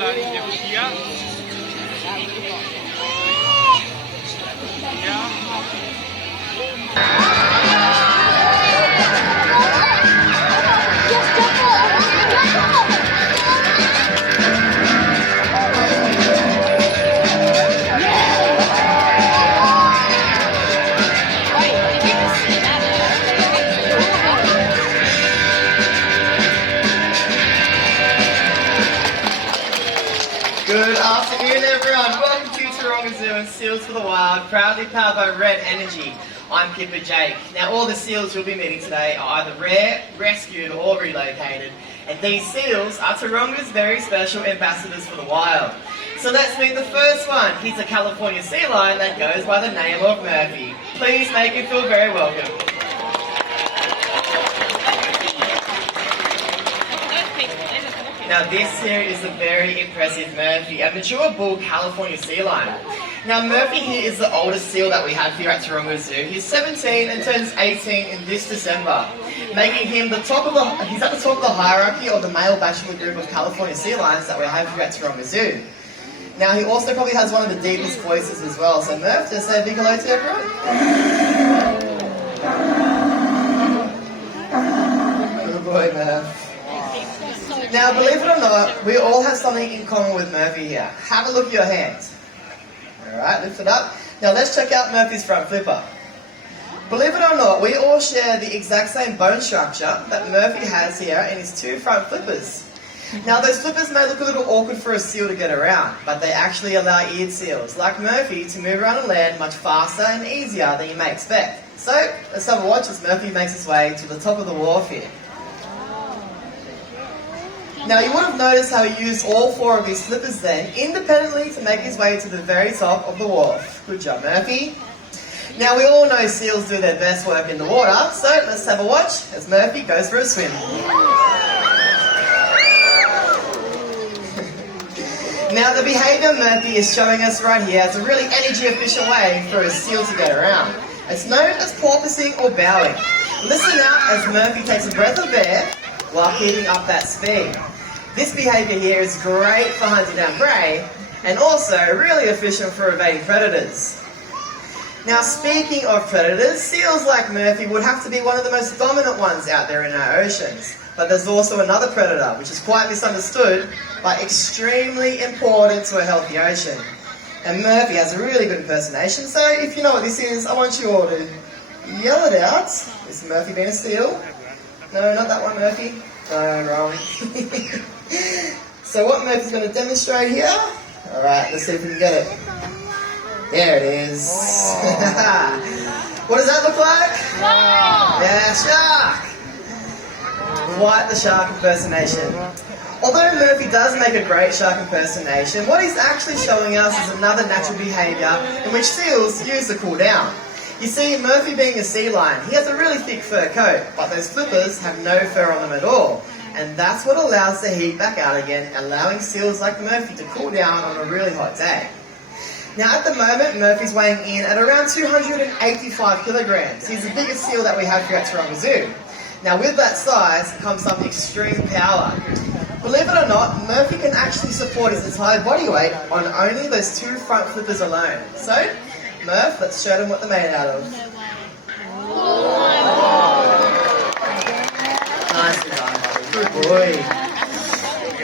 lari dia bertia. Good afternoon, everyone. Welcome to Taronga Zoo and Seals for the Wild, proudly powered by Red Energy. I'm Kipper Jake. Now, all the seals you'll be meeting today are either rare, rescued, or relocated. And these seals are Taronga's very special ambassadors for the wild. So let's meet the first one. He's a California sea lion that goes by the name of Murphy. Please make him feel very welcome. Now this here is a very impressive Murphy, a mature bull California sea lion. Now Murphy here is the oldest seal that we have here at Taronga Zoo. He's 17 and turns 18 in this December, making him he's at the top of the hierarchy of the male bachelor group of California sea lions that we have here at Taronga Zoo. Now he also probably has one of the deepest voices as well, so Murph, just say a big hello to everyone. Good boy, Murph. Now, believe it or not, we all have something in common with Murphy here. Have a look at your hands. Alright, lift it up. Now let's check out Murphy's front flipper. Believe it or not, we all share the exact same bone structure that Murphy has here in his two front flippers. Now those flippers may look a little awkward for a seal to get around, but they actually allow eared seals, like Murphy, to move around and land much faster and easier than you may expect. So, let's have a watch as Murphy makes his way to the top of the wharf here. Now you would have noticed how he used all four of his flippers then, independently to make his way to the very top of the wharf. Good job, Murphy. Now we all know seals do their best work in the water, so let's have a watch as Murphy goes for a swim. Now the behaviour Murphy is showing us right here is a really energy efficient way for a seal to get around. It's known as porpoising or bowing. Listen out as Murphy takes a breath of air while keeping up that speed. This behaviour here is great for hunting down prey and also really efficient for evading predators. Now speaking of predators, seals like Murphy would have to be one of the most dominant ones out there in our oceans. But there's also another predator which is quite misunderstood but extremely important to a healthy ocean. And Murphy has a really good impersonation, so if you know what this is, I want you all to yell it out. Is Murphy being a seal? No, not that one, Murphy. No, wrong. So what Murphy's going to demonstrate here? Alright, let's see if we can get it. There it is. What does that look like? Shark! Yeah, shark! Quite the shark impersonation. Although Murphy does make a great shark impersonation, what he's actually showing us is another natural behaviour in which seals use to cool down. You see, Murphy being a sea lion, he has a really thick fur coat, but those flippers have no fur on them at all. And that's what allows the heat back out again, allowing seals like Murphy to cool down on a really hot day. Now at the moment, Murphy's weighing in at around 285 kilograms. He's the biggest seal that we have here at Taronga Zoo. Now with that size comes some extreme power. Believe it or not, Murphy can actually support his entire body weight on only those two front flippers alone. So, Murph, let's show them what they're made out of. Nicely done, buddy. Good boy.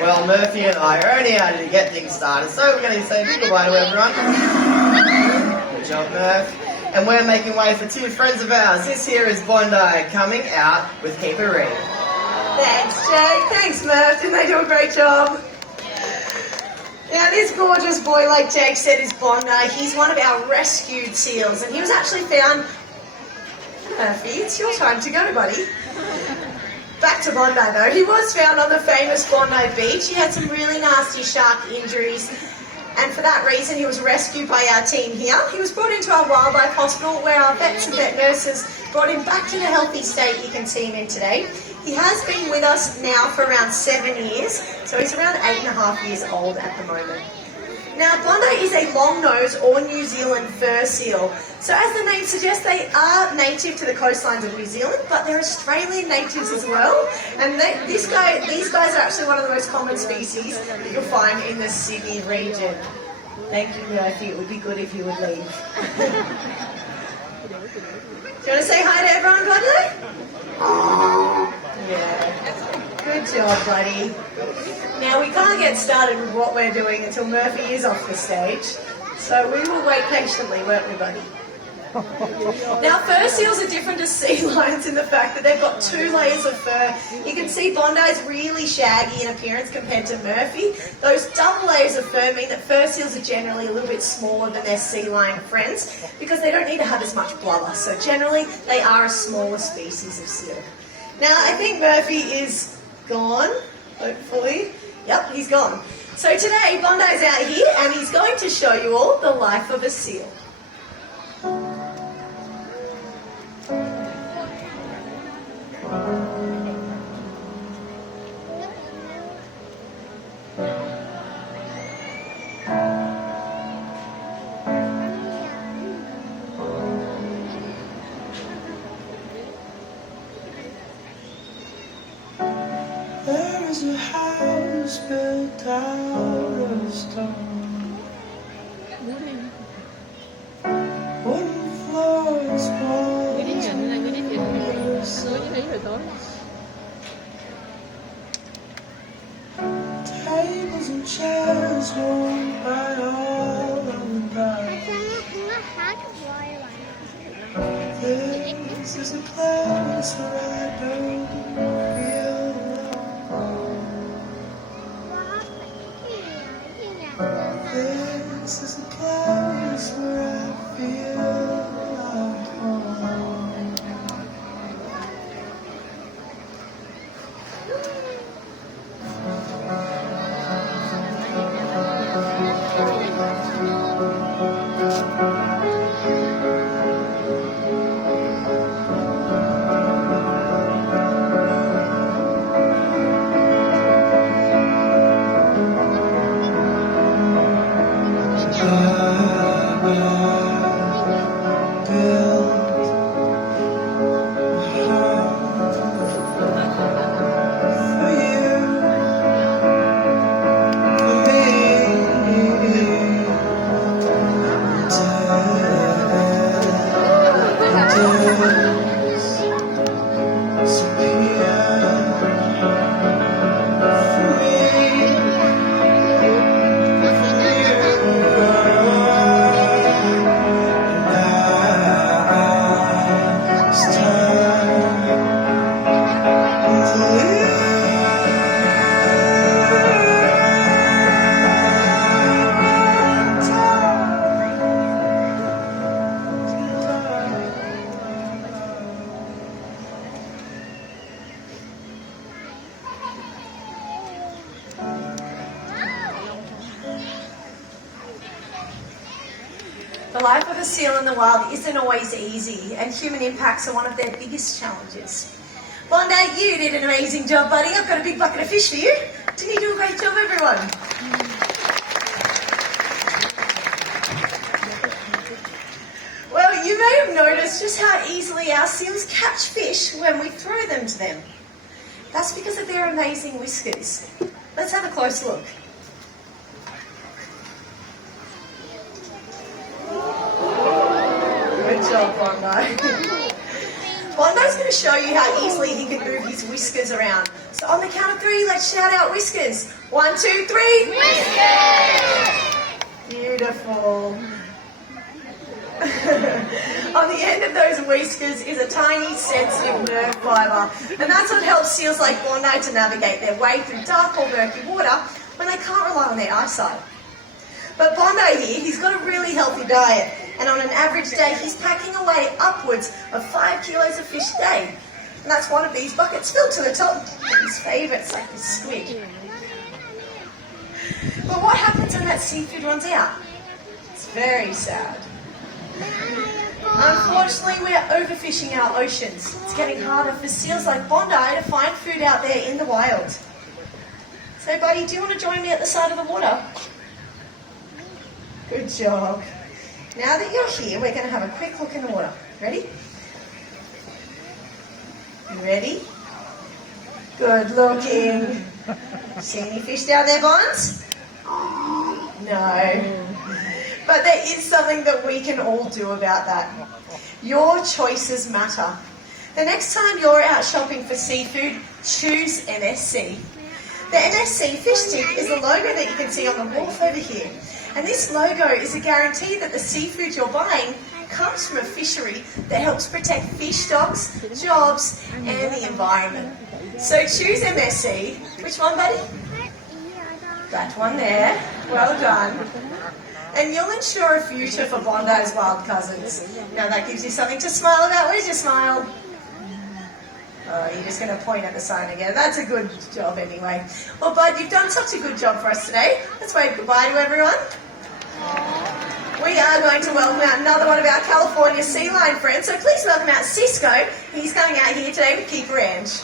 Well, Murphy and I are only out to get things started, so we're going to say goodbye to everyone. Good job, Murph. And we're making way for two friends of ours. This here is Bondi coming out with Keeper Reed. Thanks, Jake. Thanks, Murph. Didn't they do a great job? Now, this gorgeous boy, like Jake said, is Bondi. He's one of our rescued seals, and he was actually found... Murphy, it's your time to go, buddy. Back to Bondi, though. He was found on the famous Bondi beach. He had some really nasty shark injuries, and for that reason, he was rescued by our team here. He was brought into our wildlife hospital, where our vets and vet nurses brought him back to the healthy state you can see him in today. He has been with us now for around 7 years, so he's around 8.5 years old at the moment. Now, Bondi is a long-nosed or New Zealand fur seal. So as the name suggests, they are native to the coastlines of New Zealand, but they're Australian natives as well. And these guys are actually one of the most common species that you'll find in the Sydney region. Thank you, Murphy. It would be good if you would leave. Do you want to say hi to everyone, Godley? Yeah. Good job, buddy. Now, we can't get started with what we're doing until Murphy is off the stage. So we will wait patiently, won't we, buddy? Now, fur seals are different to sea lions in the fact that they've got 2 layers of fur. You can see Bondi's really shaggy in appearance compared to Murphy. Those double layers of fur mean that fur seals are generally a little bit smaller than their sea lion friends because they don't need to have as much blubber. So generally, they are a smaller species of seal. Now, I think Murphy is gone, hopefully. Yep, he's gone. So today, Bondi's out here and he's going to show you all the life of a seal. There is a house built out of stone. Wooden floors, walls, tables and chairs worn by all of the back. This is a place where I don't feel alone. This is a place where I feel at home. The life of a seal in the wild isn't always easy, and human impacts are one of their biggest challenges. Bondi, you did an amazing job, buddy. I've got a big bucket of fish for you. Didn't you do a great job, everyone? Well, you may have noticed just how easily our seals catch fish when we throw them to them. That's because of their amazing whiskers. Let's have a close look. Good job, Bondi. Bondi's going to show you how easily he can move his whiskers around. So on the count of 3, let's shout out whiskers. 1, 2, 3. Whiskers! Beautiful. On the end of those whiskers is a tiny sensitive nerve fibre, and that's what helps seals like Bondi to navigate their way through dark or murky water when they can't rely on their eyesight. But Bondi here, he's got a really healthy diet, and on an average day he's packing away upwards of 5 kilos of fish a day. And that's one of these buckets filled to the top. His favourites like the squid. But what happens when that seafood runs out? It's very sad. Unfortunately, we're overfishing our oceans. It's getting harder for seals like Bondi to find food out there in the wild. So, buddy, do you want to join me at the side of the water? Good job. Now that you're here, we're going to have a quick look in the water. Ready? You ready? Good looking. See any fish down there, Bonds? No. But there is something that we can all do about that. Your choices matter. The next time you're out shopping for seafood, choose MSC. The MSC fish stick is the logo that you can see on the wharf over here. And this logo is a guarantee that the seafood you're buying comes from a fishery that helps protect fish stocks, jobs, and the environment. So choose MSC. Which one, buddy? That one there. Well done. And you'll ensure a future for Bondi's wild cousins. Now that gives you something to smile about. Where's your smile? Oh, you're just going to point at the sign again. That's a good job anyway. Well, Bud, you've done such a good job for us today. Let's wave goodbye to everyone. We are going to welcome out another one of our California sea lion friends. So please welcome out Cisco. He's coming out here today with Keeper Ange.